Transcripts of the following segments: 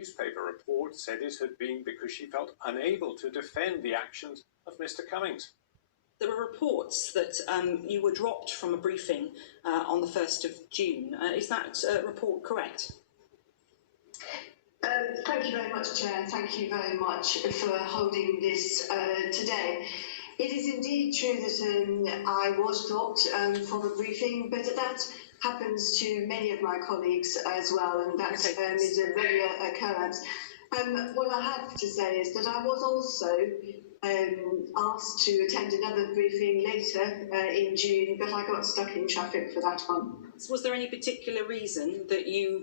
newspaper report said it had been because she felt unable to defend the actions of Mr. Cummings. There were reports that you were dropped from a briefing on the 1st of June. Is that report correct? Thank you very much, Chair. Thank you very much for holding this today. It is indeed true that I was dropped from a briefing, but that happens to many of my colleagues as well, and that is a regular occurrence. What I have to say is that I was also asked to attend another briefing later in June, but I got stuck in traffic for that one. Was there any particular reason that you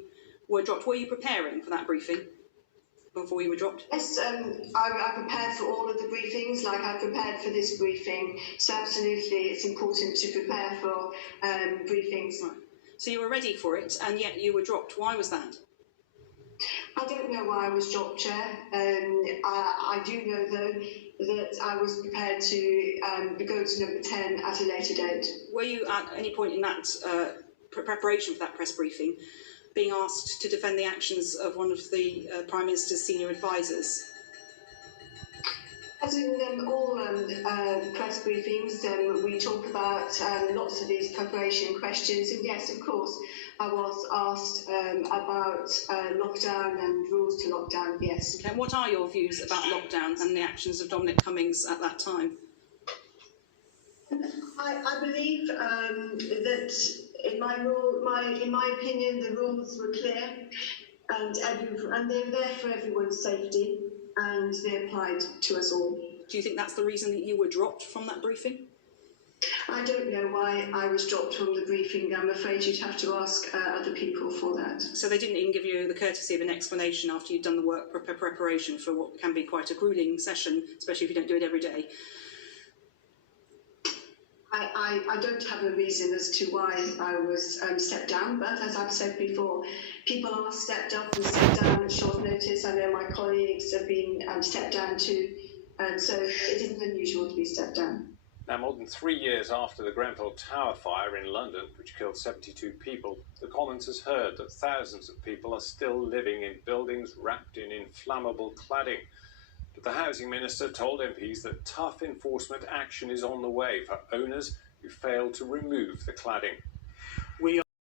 were dropped? Were you preparing for that briefing before you were dropped? Yes, I prepared for all of the briefings, like I prepared for this briefing. So absolutely, it's important to prepare for briefings. Right. So you were ready for it, and yet you were dropped. Why was that? I don't know why I was dropped, Chair. I do know, though, that I was prepared to go to number 10 at a later date. Were you at any point in that preparation for that press briefing being asked to defend the actions of one of the Prime Minister's senior advisors? As in all press briefings, we talk about lots of these preparation questions, and yes, of course, I was asked about lockdown and rules to lockdown, yes. Okay, and what are your views about lockdown and the actions of Dominic Cummings at that time? I believe that in my opinion, the rules were clear, and they're there for everyone's safety, and they applied to us all. Do you think that's the reason that you were dropped from that briefing? I don't know why I was dropped from the briefing. I'm afraid you'd have to ask other people for that. So they didn't even give you the courtesy of an explanation after you'd done the work preparation for what can be quite a gruelling session, especially if you don't do it every day? I don't have a reason as to why I was stepped down, but as I've said before, people are stepped up and stepped down at short notice. I know my colleagues have been stepped down too, and so it isn't unusual to be stepped down. Now, more than 3 years after the Grenfell Tower fire in London, which killed 72 people, the Commons has heard that thousands of people are still living in buildings wrapped in inflammable cladding. But the Housing Minister told MPs that tough enforcement action is on the way for owners who fail to remove the cladding.